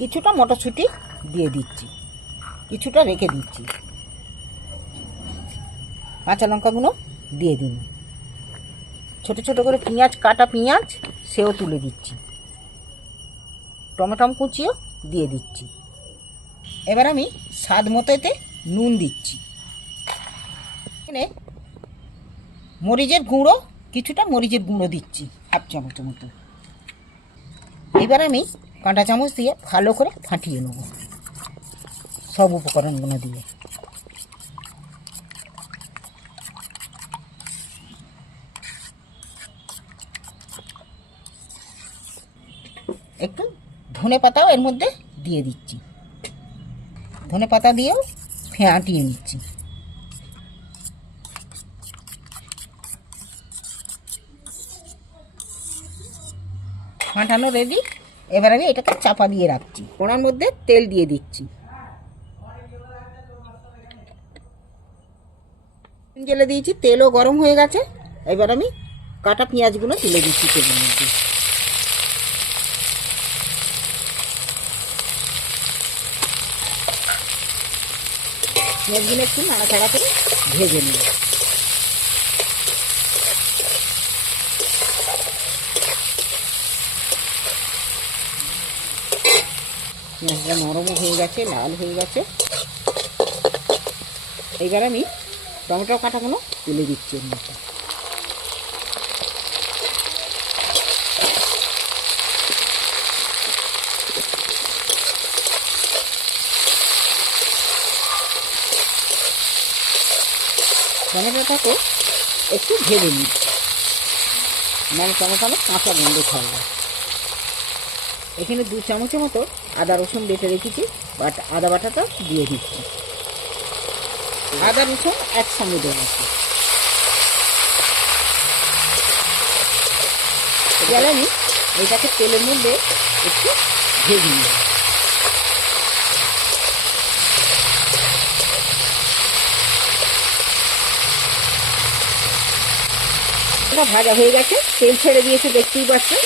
কিছুটা মটরশুঁটি দিয়ে দিচ্ছি। কিছুটা রেখে দিচ্ছি। কাঁচা লঙ্কাগুলো দিয়ে দিন। ছোট ছোট করে পেঁয়াজ, কাটা পেঁয়াজ, সেও তুলে দিচ্ছি। টমেটম কুচিও দিয়ে দিচ্ছি। এবার আমি স্বাদ মতো এতে নুন দিচ্ছি। এখানে মরিচের গুঁড়ো, কিছুটা মরিচের গুঁড়ো দিচ্ছি, হাফ চামচের মতো। এবার আমি কাঁটা চামচ দিয়ে ভালো করে ফাটিয়ে নেব। সব উপকরণগুলো দিয়ে। একটু ধনে পাতাও এর মধ্যে দিয়ে দিচ্ছি। ধনে পাতা দিয়েও ফেঁটিয়ে নিচ্ছি। ফাটানো রেডি এবার আমি এটাকে চাপা দিয়ে রাখছি। কোনার মধ্যে তেল দিয়ে দিচ্ছি। জেলে দিয়েছি, তেলও গরম হয়ে গেছে। এবার আমি কাটা পেঁয়াজগুলো তুলে দিচ্ছি তেলের মধ্যে। পেঁয়াজগুলো একটু নাড়াচাড়া করে ভেজে নেব নরমও হয়ে গেছে, লাল হয়ে গেছে। এইবার আমি টমেটো কাটাগুলো তুলে দিচ্ছি এর মধ্যে। টমেটোটাকে একটু ভেজে নিচ্ছি। মানে টমেটো কাঁচা গন্ধ ছাড়বে। এখানে দু চামচের মতো আদা রসুন বেটে রেখেছি, বাট আদা বাটাটা দিয়ে দিচ্ছি। আদা রসুন একসঙ্গে দেওয়া আছে এবার আমি এটাকে তেলের মধ্যে একটু ভেজে এটা ভাজা হয়ে গেছে, তেল ছেড়ে দিয়েছে, দেখতেই পাচ্ছেন।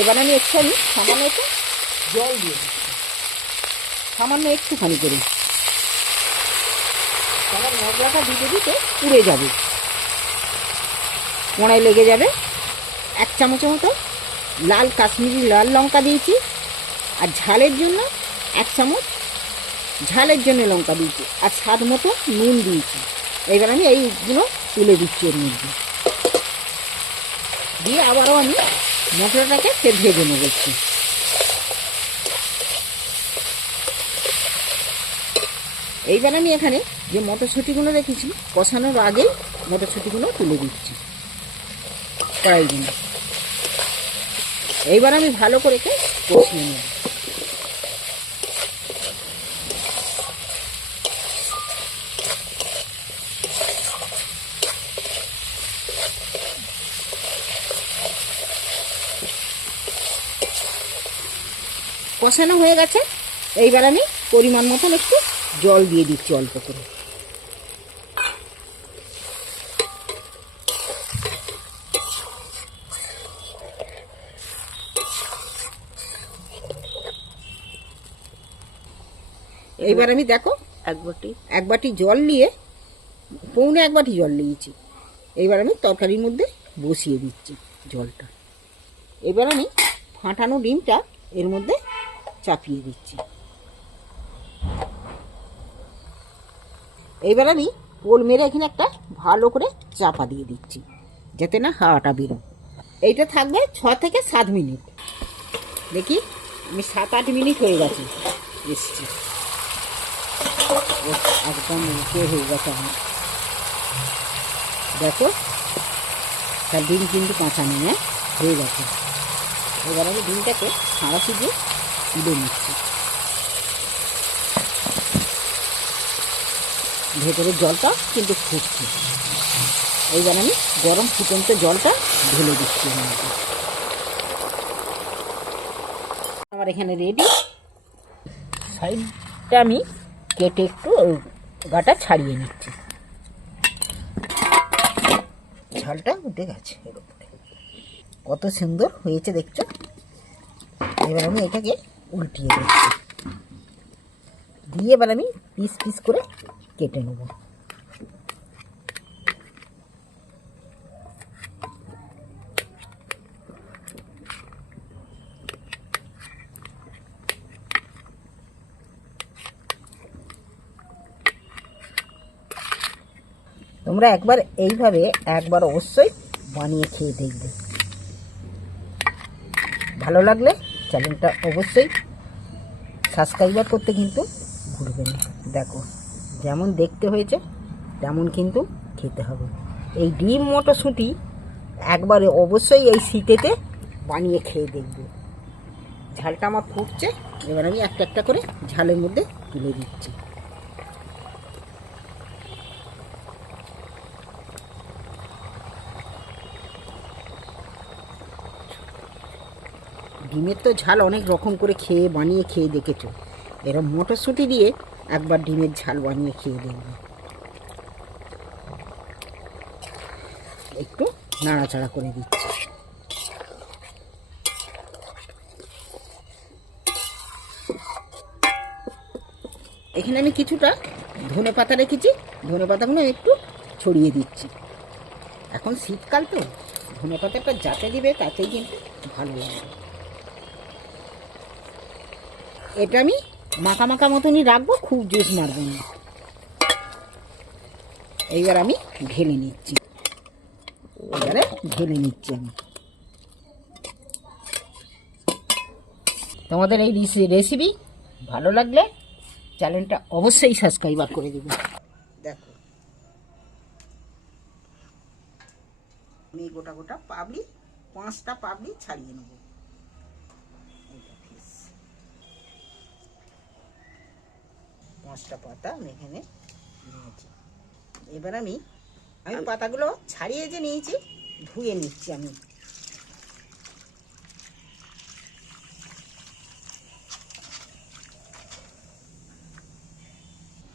এবার আমি একটু আমি সামান্য একটু জল দিয়ে দিচ্ছি। সামান্য একটুখানি করে। তারপর মশলাটা দিতে দিতে পুড়ে যাবে। কোঁড়ায় লেগে যাবে। এক চামচের মতো লাল কাশ্মীরি লাল লঙ্কা দিয়েছি। আর ঝালের জন্য এক চামচ ঝালের জন্য লঙ্কা দিয়েছি। আর স্বাদ মতো নুন দিয়েছি। এবার আমি এইগুলো তুলে দিচ্ছি এর মধ্যে। দিয়ে আবারও আমি মশলাটাকে ফের ভেজে নেব একটু এইবার আমি এখানে যে মটরশুঁটিগুলো রেখেছি, কষানোর আগেই মটরশুঁটিগুলো তুলে দিচ্ছি। কড়াইগুলো। এইবার আমি ভালো করে কষিয়ে নেব। কষানো হয়ে গেছে। এইবার আমি পরিমাণ মতন একটু জল দিয়ে দিচ্ছি অল্প করে। এইবার আমি দেখো এক বাটি। এক বাটি জল নিয়ে পৌনে এক বাটি জল নিয়েছি। এইবার আমি তরকারির মধ্যে বসিয়ে দিচ্ছি জলটা। এবার আমি ফাটানো ডিমটা এর মধ্যে চাপিয়ে দিচ্ছি। এইবার আমি পোল মেরে এখানে একটা ভালো করে চাপা দিয়ে দিচ্ছি, যাতে না হাওয়াটা বেরো এইটা থাকবে ছ থেকে সাত মিনিট। দেখি, আমি সাত আট মিনিট হয়ে গেছে এসছি। একদম হয়ে গেছে আমার। দেখো, তার ডিম কিন্তু কাঁচা নেই হ্যাঁ? হয়ে গেছে। এবার আমি ডিমটাকে সাঁড়াশি দিয়ে তুলে নিচ্ছি। ভেতরের জলটা কিন্তু ফুটছে। এইবার আমি গরম ফুটন্ত জলটা ঢেলে দিচ্ছি আমার এখানে রেডি সাইডটা আমি কেটে একটু গাটা ছাড়িয়ে নিচ্ছি। ঝালটা উঠে গেছে। কত সুন্দর হয়েছে দেখছ? এবার আমি এটাকে উল্টিয়ে দিচ্ছি। দিয়ে এবার আমি পিস পিস করে কেটে নেব। তোমরা একবার এইভাবে একবার অবশ্যই বানিয়ে খেয়ে দেখবে। ভালো লাগলে চ্যানেলটা অবশ্যই সাবস্ক্রাইবার করতে কিন্তু ভুলবেন না। দেখো, যেমন দেখতে হয়েছে, তেমন কিন্তু খেতে হবে। এই ডিম মটরশুঁটি একবারে অবশ্যই এই শীতেতে বানিয়ে খেয়ে দেখবে। ঝালটা আমার ফুটছে, এবার আমি একটা একটা করে ঝালের মধ্যে তুলে দিচ্ছি। ডিমের তো ঝাল অনেক রকম করে খেয়ে বানিয়ে খেয়ে দেখেছ। এরকম মটরশুঁটি দিয়ে একবার ডিমের ঝাল বানিয়ে খেয়ে দেখবে। একটু নাড়াচাড়া করে দিচ্ছি। এখানে আমি কিছুটা ধনে পাতা রেখেছি। ধনে পাতাগুলো একটু ছড়িয়ে দিচ্ছি। এখন শীতকাল তো, ধনে পাতাটা যাতে দিবে তাতেই কিন্তু ভালো লাগবে। এটা আমি মাখা মাখা মতনই রাখব, খুব জুস মারবো না। এইবার আমি ঢেলে নিচ্ছি। এবারে ঢেলে নিচ্ছি আমি। তোমাদের এই রেসিপি ভালো লাগলে চ্যানেলটা অবশ্যই সাবস্ক্রাইবার করে দেবে। দেখো। আমি গোটা গোটা পাবলি, পাঁচটা পাবলি ছাড়িয়ে নেব। পাঁচটা পাতা আমি এখানে নিয়েছি। এবার আমি আমি পাতাগুলো ছাড়িয়ে যে নিয়েছি, ধুয়ে নিচ্ছি আমি।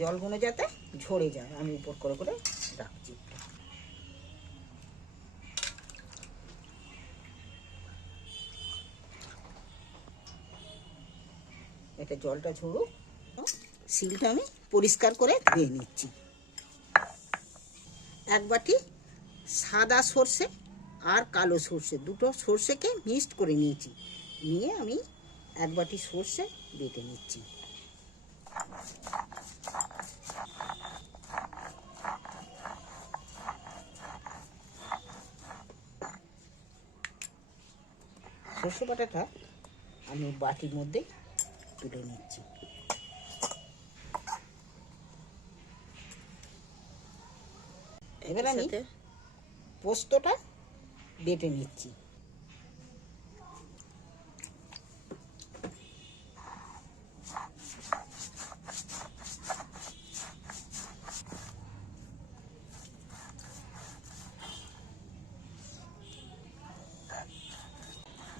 জলগুলো যাতে ঝরে যায়, আমি উপর করে করে রাখছি। এটা জলটা ঝরুক। শিলটা আমি পরিষ্কার করে ধুয়ে নিচ্ছি। এক বাটি সাদা সর্ষে আর কালো সর্ষে, দুটো সর্ষেকে মিক্সড করে নিয়েছি। নিয়ে আমি এক বাটি সর্ষে বেটে নিচ্ছি। সর্ষে বাটাটা আমি বাটির মধ্যে তুলে নিচ্ছি। এবার আমি পোস্তটা বেটে নিচ্ছি।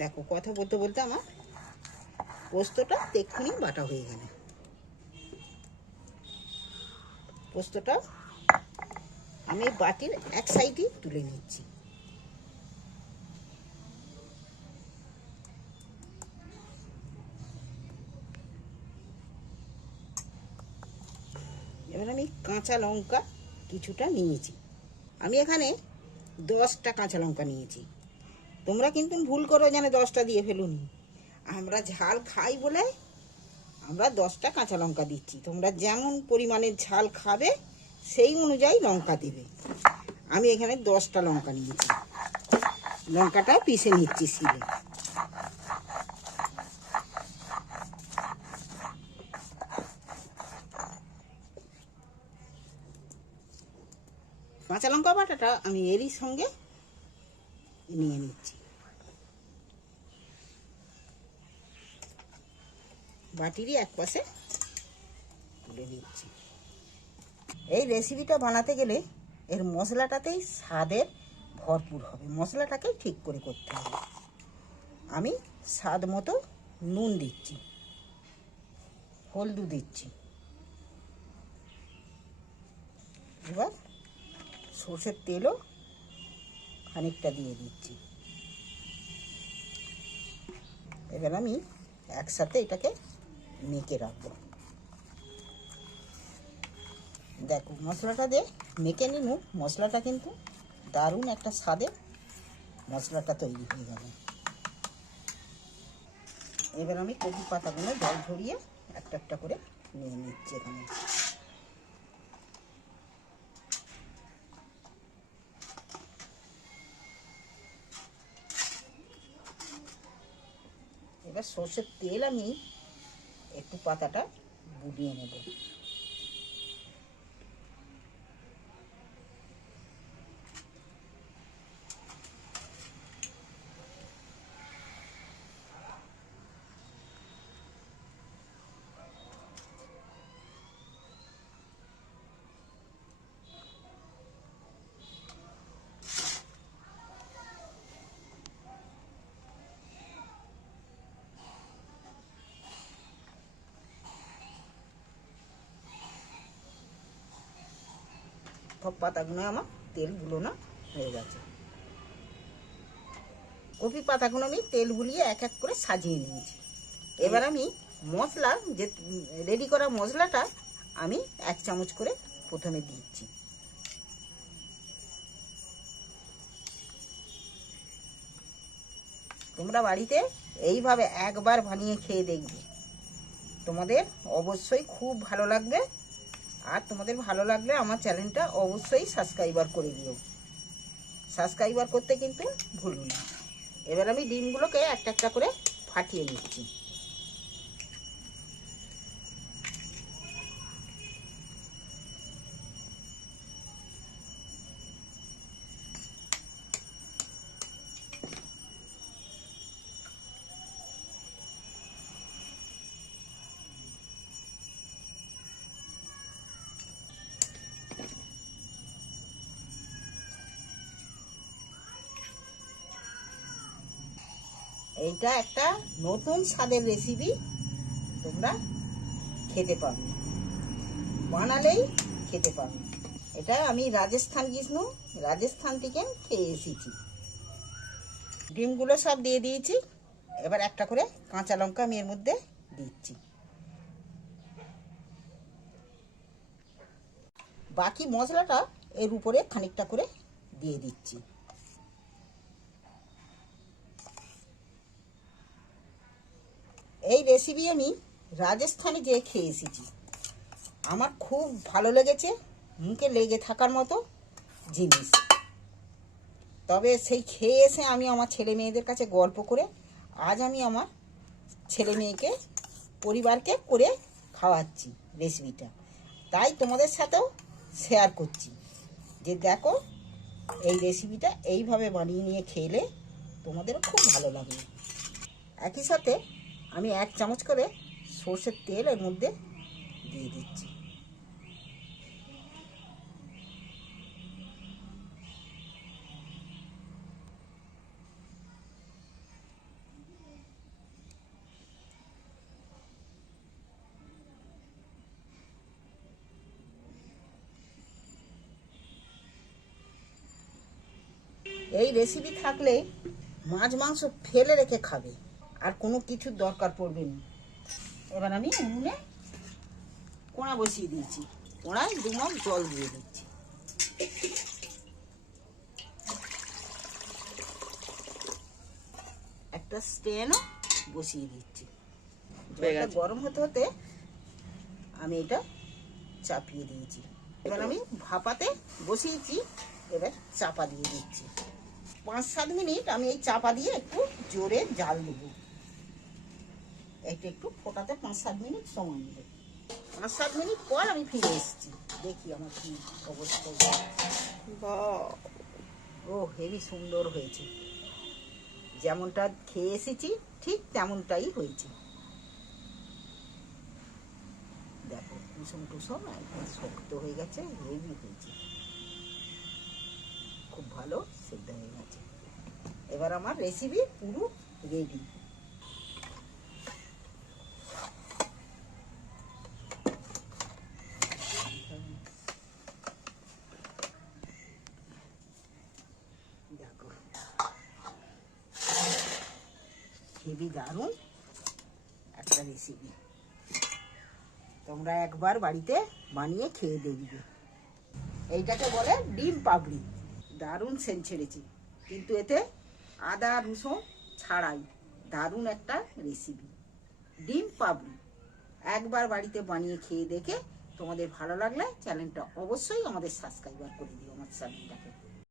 দেখো কথা বলতে বলতে আমার পোস্তটা এক্ষুনি বাটা হয়ে গেল। পোস্তটা আমি বাটির এক সাইডে তুলে নিচ্ছি। এবার আমি কাঁচা লঙ্কা কিছুটা নিয়েছি। আমি এখানে দশটা কাঁচা লঙ্কা নিয়েছি। তোমরা কিন্তু ভুল করো যেন দশটা দিয়ে ফেলুন। আমরা ঝাল খাই বলে আমরা দশটা কাঁচা লঙ্কা দিচ্ছি। তোমরা যেমন পরিমাণের ঝাল খাবে সেই অনুযায়ী লঙ্কা দেবে। আমি এখানে দশটা লঙ্কা নিয়েছি। লঙ্কাটা পিষে নিচ্ছি শিলে। কাঁচা লঙ্কা বাটাটা আমি এরই সঙ্গে নিয়ে নিচ্ছি। বাটিরই এক পাশে তুলে দিচ্ছি এই রেসিপিটা বানাতে গেলে এর মশলাটাতেই স্বাদের ভরপুর হবে। মশলাটাকে ঠিক করে করতে হবে। আমি স্বাদ মতো নুন দিচ্ছি, হলদু দিচ্ছি। এবার সর্ষের তেলও খানিকটা দিয়ে দিচ্ছি। এবার আমি একসাথে এটাকে মেখে রাখব। দেখো, মশলাটা দিয়ে মেখে নিন। মশলাটা কিন্তু দারুণ একটা স্বাদে মশলাটা তৈরি হয়ে যাবে। এবার আমি কপি পাতাগুলো জল ঝরিয়ে একটা একটা করে নিয়ে নিচ্ছি এখানে। এবার সর্ষের তেল আমি একটু পাতাটা বুলিয়ে নেব। সব পাতাগুলো আমার তেলগুলো না হয়ে গেছে। কপি পাতাগুলো আমি তেল গুলিয়ে এক এক করে সাজিয়ে নিয়েছি। এবার আমি মশলা যে রেডি করা মশলাটা আমি এক চামচ করে প্রথমে দিচ্ছি। তোমরা বাড়িতে এইভাবে একবার বানিয়ে খেয়ে দেখবে। তোমাদের অবশ্যই খুব ভালো লাগবে। আর তোমাদের ভালো লাগলে আমার চ্যানেলটা অবশ্যই সাবস্ক্রাইবার করে দিও। সাবস্ক্রাইবার করতে কিন্তু ভুলো না। এবার আমি ডিমগুলোকে একটা একটা করে ফাটিয়ে নিচ্ছি। এইটা একটা নতুন স্বাদের রেসিপি তোমরা খেতে পারো। বানালেই খেতে পারো। এটা আমি রাজস্থান গিয়েছিল রাজস্থান থেকে খেয়ে এসেছি। ডিমগুলো সব দিয়ে দিয়েছি। এবার একটা করে কাঁচা লঙ্কা আমি এর মধ্যে দিচ্ছি। বাকি মশলাটা এর উপরে খানিকটা করে দিয়ে দিচ্ছি। এই রেসিপি আমি রাজস্থানে যেয়ে খেয়ে এসেছি। আমার খুব ভালো লেগেছে, মুখে লেগে থাকার মতো জিনিস। তবে সেই খেয়ে এসে আমি আমার ছেলে মেয়েদের কাছে গল্প করে, আজ আমি আমার ছেলে মেয়েকে, পরিবারকে করে খাওয়াচ্ছি রেসিপিটা তাই তোমাদের সাথেও শেয়ার করছি। যে দেখো, এই রেসিপিটা এইভাবে বানিয়ে নিয়ে খেলে তোমাদেরও খুব ভালো লাগবে একই সাথে আমি এক চামচ করে সর্ষের তেল এর মধ্যে দিয়ে দিচ্ছি। এই রেসিপি থাকলে মাছ মাংস ফেলে রেখে খাবে। আর কোনো কিছুর দরকার পড়বে না। এবার আমি উনুনে কোড়া বসিয়ে দিয়েছি। কোড়ায় দু মগ জল দিয়ে দিচ্ছি। একটা স্ট্যান্ডও বসিয়ে দিচ্ছি। জলটা গরম হতে হতে আমি এটা চাপিয়ে দিয়েছি। এবার আমি ভাপাতে বসিয়েছি এবার চাপা দিয়ে দিচ্ছি। পাঁচ সাত মিনিট আমি এই চাপা দিয়ে একটু জোরে জাল দেবো। একটু একটু ফোটাতে পাঁচ সাত মিনিট সময় নেবে। পাঁচ সাত মিনিট পর আমি ফিরে এসেছি। দেখি আমার কি অবস্থা। ও, হেভি সুন্দর হয়েছে। যেমনটা খেয়ে এসেছি, ঠিক তেমনটাই হয়েছে। দেখো, কুসুম টুসুম একদম শক্ত হয়ে গেছে, হেভি হয়েছে। খুব ভালো, সেদ্ধ হয়ে গেছে। এবার আমার রেসিপি পুরো রেডি হেভি দারুণ। একটা রেসিপি তোমরা একবার বাড়িতে বানিয়ে খেয়ে দেখবে। এইটাকে বলে ডিম পাবড়ি দারুণ সেন ছেড়েছি। কিন্তু এতে আদা, রসুন ছাড়াই দারুণ একটা রেসিপি ডিম পাবড়ি একবার বাড়িতে বানিয়ে খেয়ে দেখে তোমাদের ভালো লাগলে চ্যানেলটা অবশ্যই আমাদের সাবস্ক্রাইবার করে দিও আমার চ্যানেলটাকে